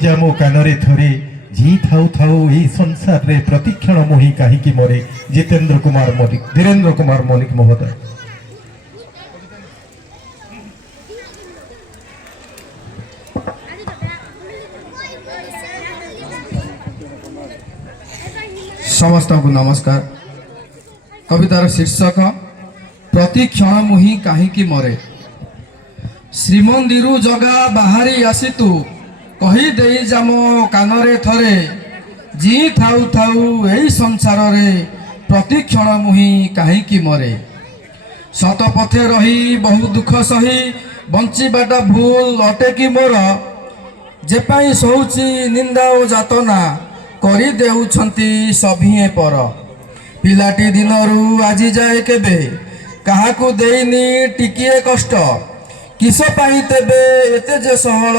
जा मो कानरे थरे जी थाउ थाउ एई संसार रे प्रतिक्षण मोहि काहिकी मरे। जितेंद्र कुमार मलिक, धीरेन्द्र कुमार मलिक महोदय। समस्त को नमस्कार। कवितार शीर्षक प्रति क्षण मुहि काहिकी मरे। श्रीमंदिर जगा बाहरी आसी तू कही दे जाम कानरे थरे जी थाउ थाउ एई संसार रे प्रति क्षण मुहि काहिकी मरे। सत पथे रही बहु दुख सही बंचीबाटा भूल अटे कि मोर जेपाई सोची निंदा ओ जातना करी देउछंती सभिए पर। पिलाटी दिनरू आजी जाए केबे काहाकू देइनी टिकिए कष्ट किस पाई तेबे एते जे सहल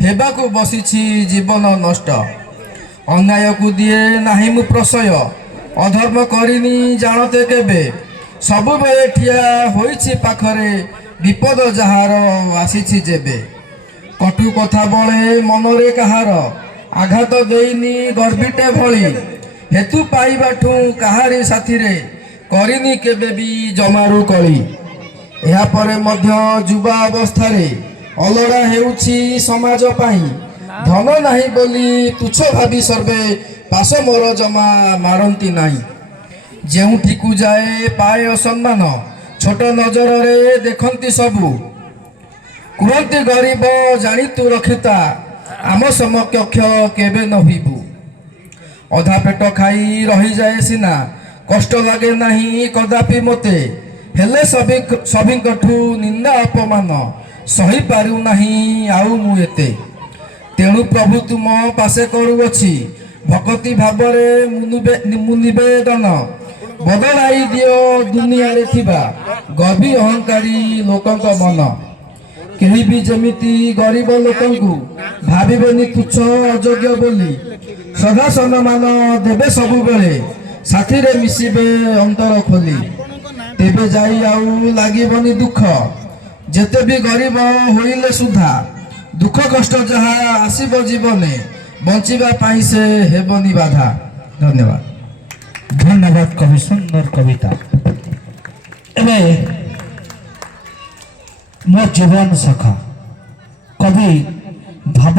हेबाकू बसिछि जीवन नष्ट। अन्याय को दिए नाही मु प्रशय अधर्म करिनी जानते केबे सब बेले ठिया होइछि पाखरे विपद जहार आसीछि जेबे। कटु कथा बळे मनरे कहार आघात देइनी गर्भिटे भली हेतु पाइबाठू काहारी साथी रे करिनी केबे भी जमारू कली। एहा परे मध्य युवा अवस्था रे अलड़ा हेउछि समाज पाई धन नाही बोली तुच्छ भाबी सर्वे पास मोर जमा मारंती नाही। जेउठी को जाए पाए असम्मान छोट नजर रे देखंती सबु कुहंती गरीब जानी तू रखिता आम समकक्ष केबे न होइबु। अधा पेट खाई रही जाए सिना कष्ट लगे नहीं कदापि मते हेले सभिंकठू निंदा अपमान सही पारु नहीं आउ मु एते। तेणु प्रभु तुम पासे करुअछि भक्ति भावरे मु निवेदन बदलाई दियो दुनिया रे थिबा गभी अहंकारी लोकंक मन। केही भी जमिति गरीब लोकंकु भाबिबेनी तुच्छ अयोग्य बोली श्रद्धा सम्मान देबे सबु बेले साथी रे मिसिबे अंतर खोली। तेबे जाई आउ लागिबनी दुख जेते भी गरीब होइले सुधा दुख कष्ट जहा आसीबो जीवने बंचिबा पाई से हेबनी बाधा। धन्यवाद। धन्यवाद कवि, सुंदर कविता। एबे मो जीवन सखा कवि भाव